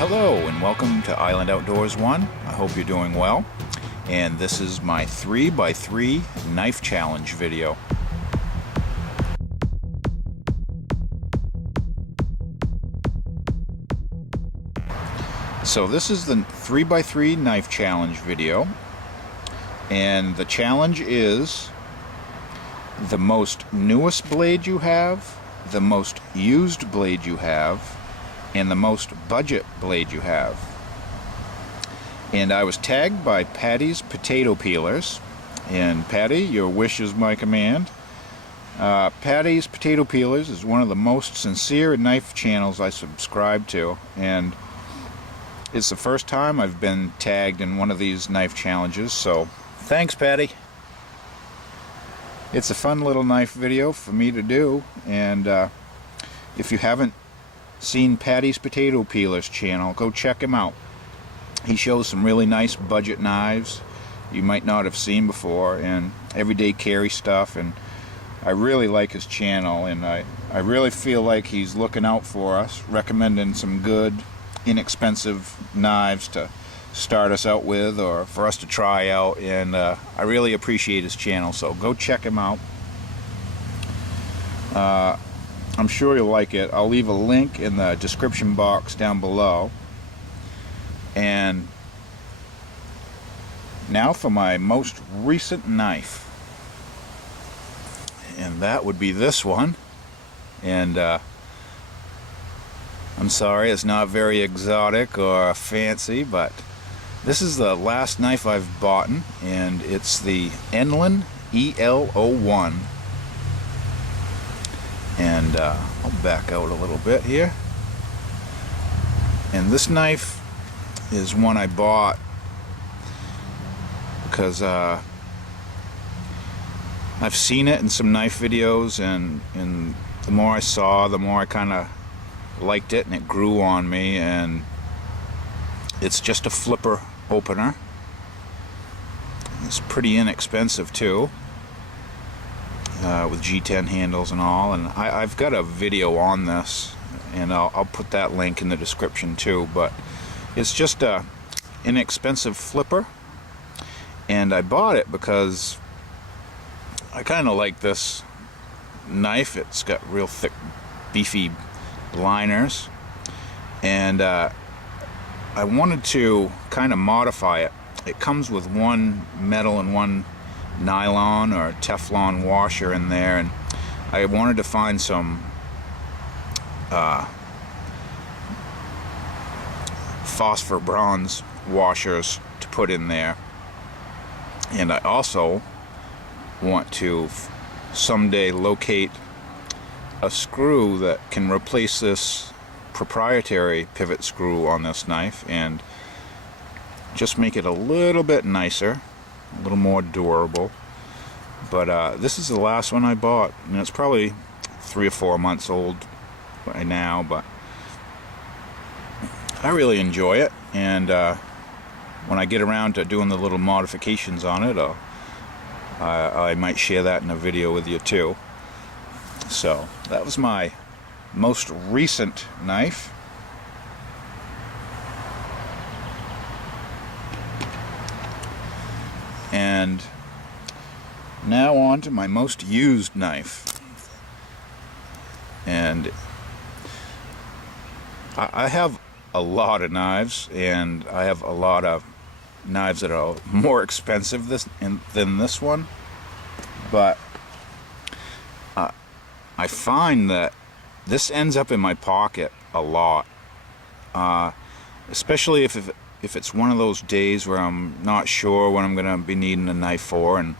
Hello and welcome to Island Outdoors 1. I hope you're doing well. And this is my 3x3 knife challenge video. So this is the 3x3 knife challenge video. And the challenge is the most newest blade you have, the most used blade you have, and the most budget blade you have. And I was tagged by PADDY'S potato peelers, and Paddy, your wish is my command. PADDY'S potato peelers is one of the most sincere knife channels I subscribe to, and it's the first time I've been tagged in one of these knife challenges, so thanks, Paddy. It's a fun little knife video for me to do, and if you haven't seen PADDY'S potato peelers channel, go check him out. He shows some really nice budget knives you might not have seen before, and everyday carry stuff, and I really like his channel, and I really feel like he's looking out for us, recommending some good inexpensive knives to start us out with or for us to try out, and I really appreciate his channel, so go check him out. I'm sure you'll like it. I'll leave a link in the description box down below. And now for my most recent knife, and that would be this one. And I'm sorry, it's not very exotic or fancy, but this is the last knife I've bought, and it's the Enlin EL01. And I'll back out a little bit here. And this knife is one I bought because I've seen it in some knife videos, and the more I saw, the more I kind of liked it, and it grew on me. And it's just a flipper opener. It's pretty inexpensive too, with G10 handles and all, and I've got a video on this, and I'll put that link in the description too. But it's just a inexpensive flipper, and I bought it because I kind of like this knife. It's got real thick, beefy liners, and I wanted to kind of modify it. It comes with one metal and one nylon or Teflon washer in there, and I wanted to find some phosphor bronze washers to put in there, and I also want to someday locate a screw that can replace this proprietary pivot screw on this knife and just make it a little bit nicer, a little more durable. But this is the last one I bought, and it's probably 3 or 4 months old by now, but I really enjoy it, and when I get around to doing the little modifications on it, I might share that in a video with you too. So that was my most recent knife. And now on to my most used knife. And I have a lot of knives, and I have a lot of knives that are more expensive than this one, but I find that this ends up in my pocket a lot, especially if it's one of those days where I'm not sure what I'm going to be needing a knife for, and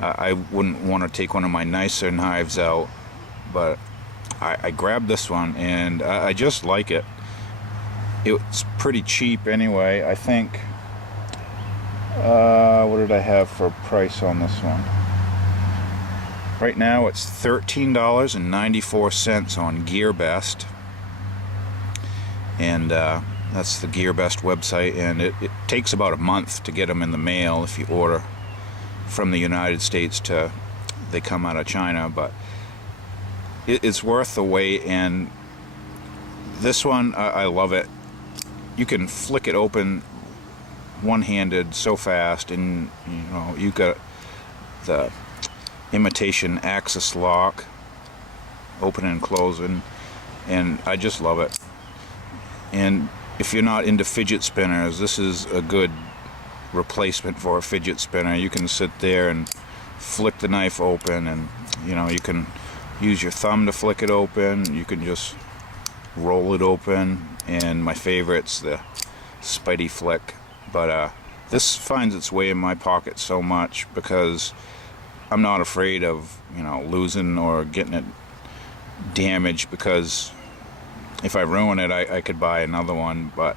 I wouldn't want to take one of my nicer knives out, but I grabbed this one, and I just like it. It's pretty cheap anyway. I think, what did I have for a price on this one? Right now it's $13.94 on GearBest, and that's the GearBest website, and it takes about a month to get them in the mail if you order from the United States to they come out of China, but it's worth the wait. And this one, I love it. you can flick it open one-handed so fast, and you know, you got the imitation axis lock, open and closing, and I just love it. And if you're not into fidget spinners, this is a good replacement for a fidget spinner. You can sit there and flick the knife open, and you know, you can use your thumb to flick it open, you can just roll it open, and my favorite's the Spidey flick. But this finds its way in my pocket so much because I'm not afraid of, you know, losing or getting it damaged, because if I ruin it, I could buy another one. But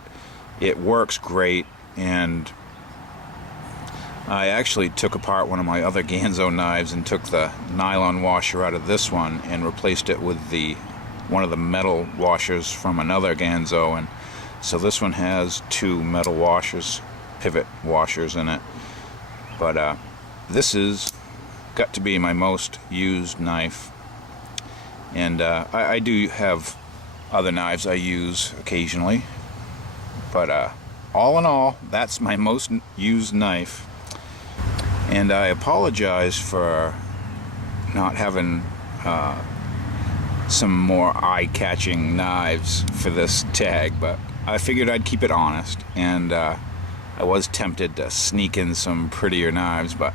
it works great, and I actually took apart one of my other Ganzo knives and took the nylon washer out of this one and replaced it with one of the metal washers from another Ganzo, and so this one has two metal washers, pivot washers in it. But this is got to be my most used knife, and I do have other knives I use occasionally, but all in all, that's my most used knife. And I apologize for not having some more eye-catching knives for this tag, but I figured I'd keep it honest, and I was tempted to sneak in some prettier knives, but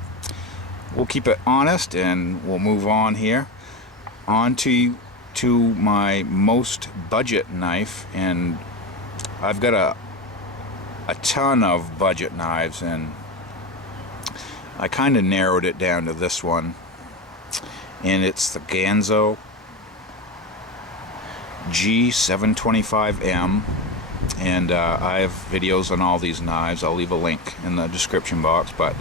we'll keep it honest and we'll move on here. On to my most budget knife, and I've got a ton of budget knives, and I kind of narrowed it down to this one, and it's the Ganzo G725M, and I have videos on all these knives. I'll leave a link in the description box, but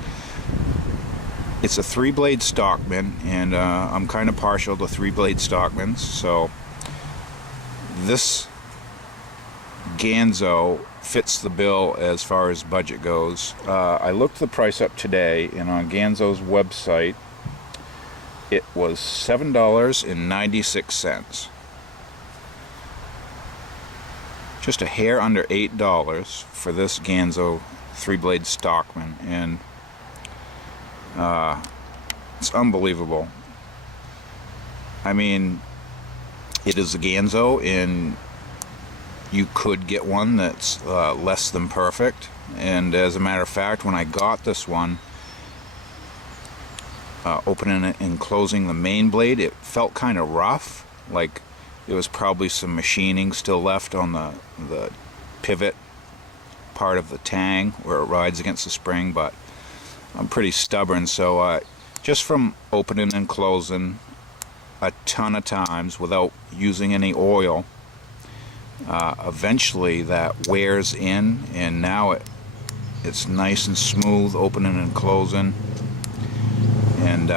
it's a 3-blade Stockman, and I'm kind of partial to 3-blade Stockmans, so this Ganzo fits the bill as far as budget goes. I looked the price up today, and on Ganzo's website it was $7.96. Just a hair under $8 for this Ganzo 3-blade Stockman, and it's unbelievable. I mean, it is a Ganzo, and you could get one that's less than perfect. And as a matter of fact, when I got this one, opening it and closing the main blade, it felt kind of rough, like there was probably some machining still left on the pivot part of the tang where it rides against the spring. But I'm pretty stubborn, so just from opening and closing a ton of times without using any oil, eventually that wears in, and now it's nice and smooth opening and closing. And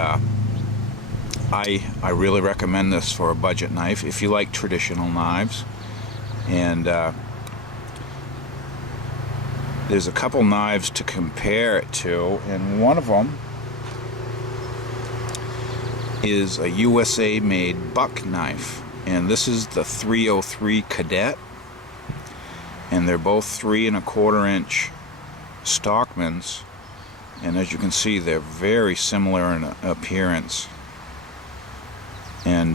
I really recommend this for a budget knife if you like traditional knives. And there's a couple knives to compare it to, and one of them is a USA made buck knife, and this is the 303 Cadet, and they're both 3 1/4 inch Stockmans, and as you can see, they're very similar in appearance. And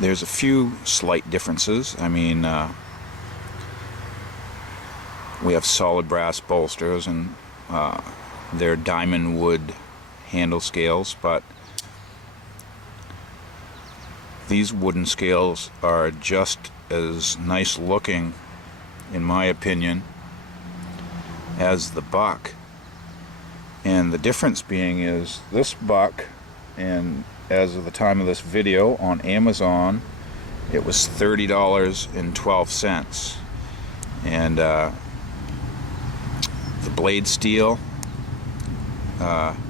there's a few slight differences. I mean, we have solid brass bolsters, and they're diamond wood handle scales, but these wooden scales are just as nice looking, in my opinion, as the buck. And the difference being is this buck, and as of the time of this video on Amazon, it was $30.12, and the blade steel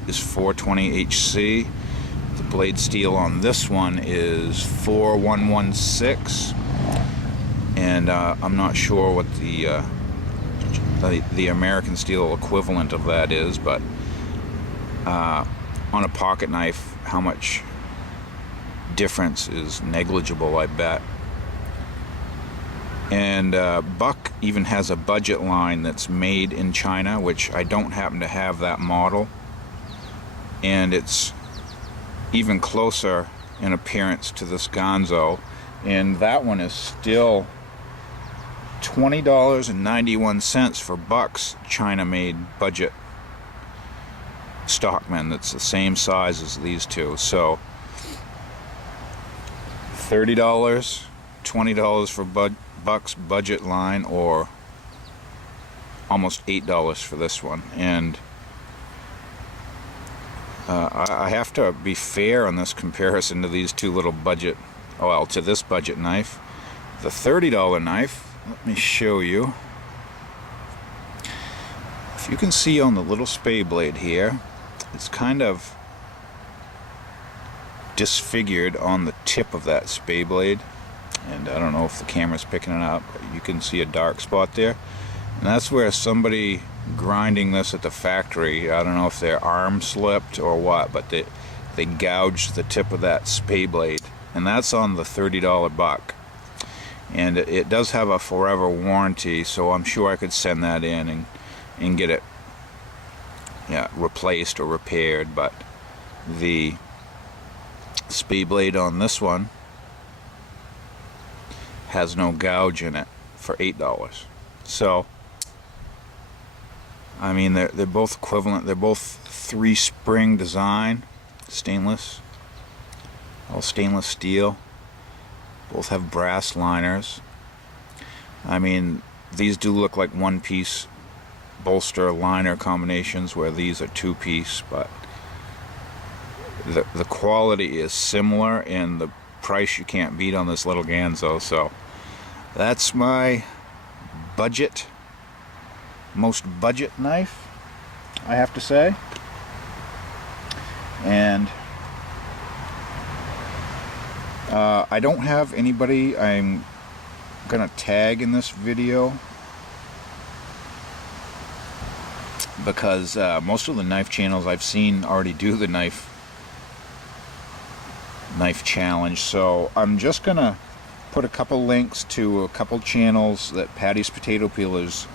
is 420 HC. The blade steel on this one is 4116, and I'm not sure what the American steel equivalent of that is, but on a pocket knife, how much difference is negligible, I bet. And Buck even has a budget line that's made in China, which I don't happen to have that model. And it's even closer in appearance to this Gonzo. And that one is still $20.91 for Buck's China-made budget Stockman that's the same size as these two. So $30, $20 for Buck's budget line, or almost $8 for this one. And I have to be fair on this comparison to these two little budget, well, to this budget knife. The $30 knife, let me show you. If you can see on the little spay blade here, it's kind of disfigured on the tip of that spay blade. And I don't know if the camera's picking it up, but you can see a dark spot there. And that's where somebody grinding this at the factory, I don't know if their arm slipped or what, but they gouged the tip of that spay blade. And that's on the $30 Buck. And it does have a forever warranty, so I'm sure I could send that in and get it, yeah, replaced or repaired. But the spay blade on this one has no gouge in it for $8. So I mean, they're both equivalent. They're both 3-spring design, stainless, all stainless steel. Both have brass liners. I mean, these do look like one-piece bolster liner combinations, where these are 2-piece, but the quality is similar, and the price you can't beat on this little Gonzo. So that's my budget, most budget knife, I have to say. And I don't have anybody I'm gonna tag in this video, because most of the knife channels I've seen already do the knife challenge. So I'm just gonna put a couple links to a couple channels that Paddy's Potato Peelers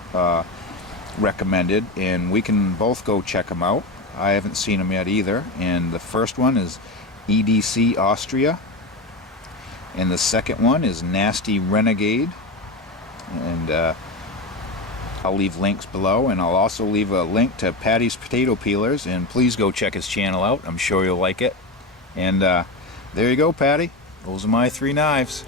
recommended, and we can both go check them out. I haven't seen them yet either. And the first one is EDC Austria, and the second one is Nasty Renegade. And I'll leave links below, and I'll also leave a link to Paddy's Potato Peelers, and please go check his channel out. I'm sure you'll like it. And there you go, Paddy. Those are my 3 knives.